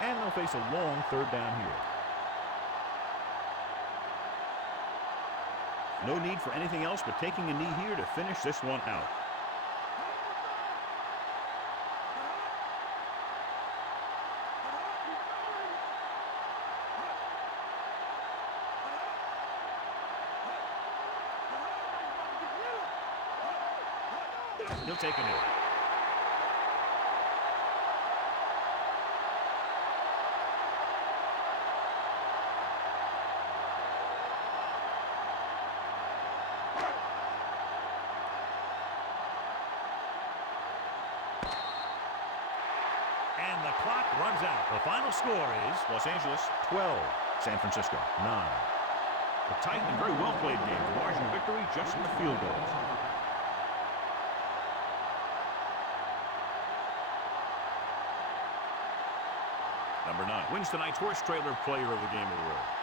And they'll face a long third down here. No need for anything else but taking a knee here to finish this one out. He'll take a knee. And the clock runs out. The final score is Los Angeles 12, San Francisco 9. A tight and very well played game. The margin of victory just in the field goals. Number 9 wins tonight's horse trailer player of the game award.